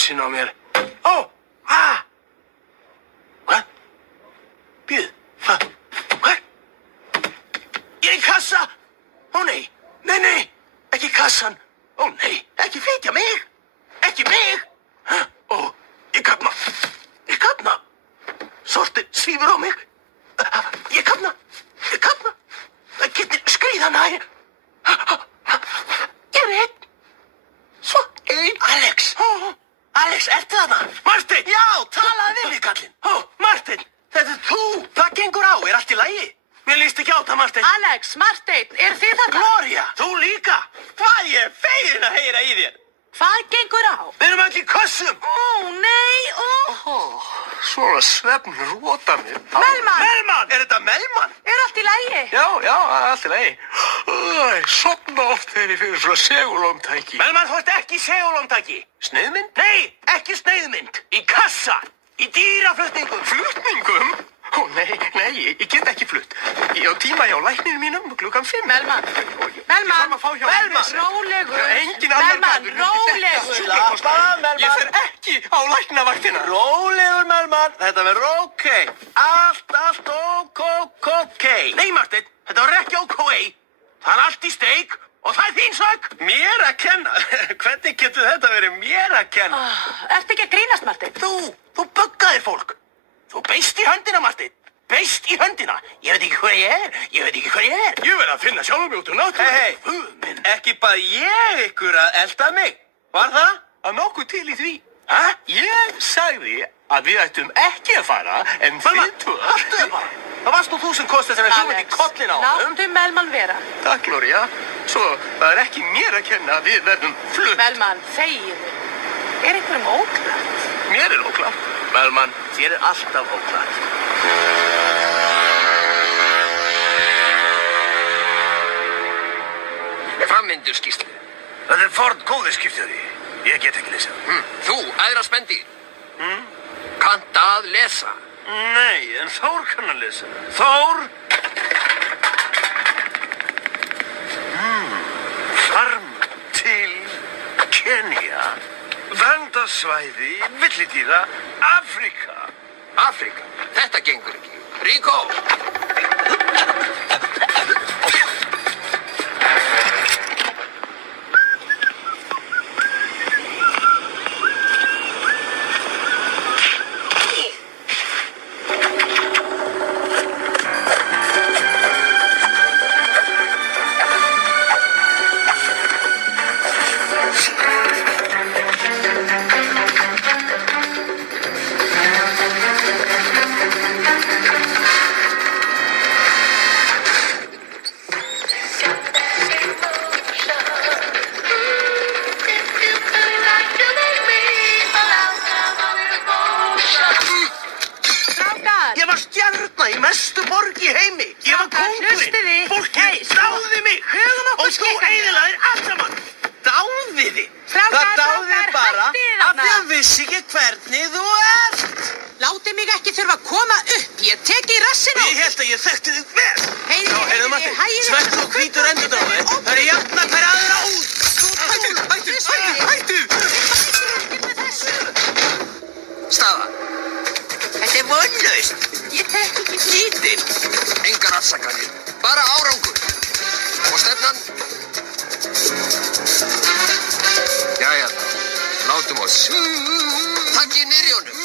hausinn á mér. Ó, Hvað? Bíð, hvað? Ég er í kassa! Ó nei, nei, ekki kassan. Ó nei, ekki flytja mig. Ekki mig. Ó, ég kafna. Sortin svífur á mig. Ég kafna. Getnir skríða nær. Ég er einn. Svo einn. Alex, ertu þarna? Martin! Já, talaðu við mig, kallinn. Ó, Martin, þetta er þú. Það gengur á, er allt í lagi? Mér líst ekki á það, Martin. Alex, Martin, eru þið þarna? Gloria, þú líka. Hvað ég er fegin að heyra í þér. Hvað gengur á? Við erum öll í kössum. Ó, nei, Svona svefn róta mér. Melman! Er þetta Melman? Er allt í lagi? Já, allt í lagi. Ég sofna oft þegar ég fyrir svona segulómtæki. Melman, þú ert ekki í segulómtæki. Sneiðmynd? Nei, ekki sneiðmynd. Í kassa. Í dýraflutningum. Flutningum? Ó, nei, ég get ekki flutt. Ég á tíma hjá lækninu mínum klukkan 5. Melman! Rólegur! Engin annar garður. Rólegur! Melman! Ég fer ekki á læknavaktina. Rólegur, Melman. Þetta verður ókei. Allt ókei. Nei, Martin, þetta verður ekki ókei. Það er allt í steik og það er þín sök. Mér að kenna? Hvernig getur þetta verið mér að kenna? Ertu ekki að grínast, Martin? Þú buggaðir fólk. Þú beist í höndina, Martin. Beist í höndina. Ég veit ekki hver ég er. Ég verð að finna sjálfum mig út úr náttúru. Hei, ekki bara ég ykkur að elda mig. Var það? Að nokkuð til í því. Ég sagði að við ættum ekki að fara, en þið tvö. Haltu það bara. Það varst nú þú sem kosti þess að við í kollin á. Láttu Melman vera. Takk, Gloria. Svo, það er ekki mér að kenna að við verðum flutt. Melman, þegiðu. Er einhverjum óklárt? Mér er óklárt. Melman, þér er alltaf óklárt. Framvinduskýrslu. Það er Ford góðiskiptjóri. Ég get ekki lesa. Þú, æðra spendi. Kannt að lesa. Nei, en Þór kann að lesa. Þór? Farm til Kenya. Verndarsvæði, villidýra, Afríka. Afríka. Þetta gengur ekki. Ríkó. Mestu borg í heimi. Ég var kóngurinn. Fólkið dáði mig. Og þú eyðilagðir allt saman. Dáði þig. Það dáði bara af því að vissi ekki hvernig þú ert. Látið mig ekki þurfa að koma upp. Ég tek í rassinn á. Ég held að ég þekkti þig vel. Heyrðu, Martin, svett og hvítur endurdráði. Það er jafna hver aðra út. Hættu. Staða. Þetta er vonlaust. Ég tek ekki flýtin. Engar afsakanir. Bara árangur. Og stefnan? Jæja þá. Látum oss. Takk í nýrjónum.